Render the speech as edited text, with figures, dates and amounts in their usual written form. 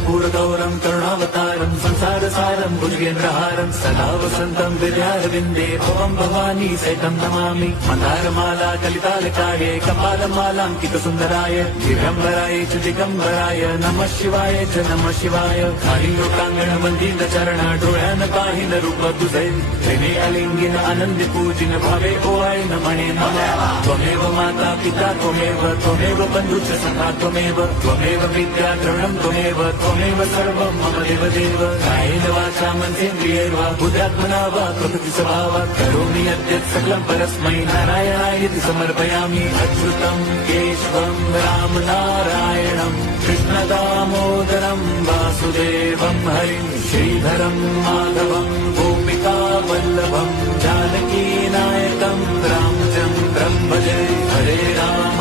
कर्पूरगौरं करुणावतारं संसारसारं भुजगेन्द्रहारं सदा वसन्तं विद्यारविन्दे भवं भवानी सहितं नमामि। मन्दारमाला कलितालकाये कपालमालाङ्कितसुन्दराय दिगम्बराय च दिगम्बराय नमः शिवाय च नमः शिवाय। खाली लोकांगण वंदित चरण डोळ्यान पाहिन रूप तुझे प्रेमे अलिंगिन आनंदी पूजिन भावे ओवाळी न म्हणे नमः। त्वमेव माता पिता त्वमेव बंधुश्च सखा त्वमेव विद्या द्रविणं त्वमेव सर्वं मम देवदेव। कायेन वाचा मनसेन्द्रियैर्वा बुद्ध्यात्मना वा प्रकृति स्वभावात् करोमि यद्यत् सकलं परस्मै नारायणायति समर्पयामि। अच्युतं केशवं राम नारायणं कृष्णदामोदरं वासुदेवं हरिं श्रीधरं माधवं गोपिका वल्लभं जानकी नायकं रामचन्द्रं भजे। हरे राम